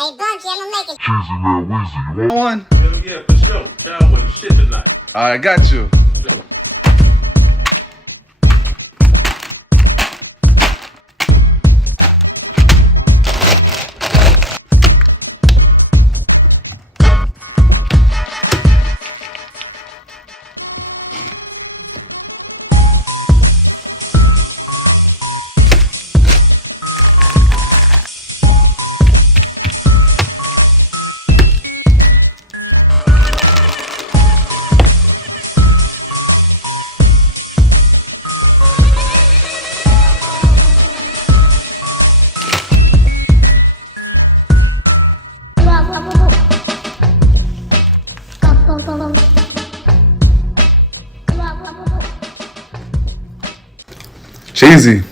Hey, Bunky, I'm gonna make it. Cheezy man, wheezer. You want one? Hell yeah, for sure. Child with the shit tonight. Alright, I got you. Cheesy.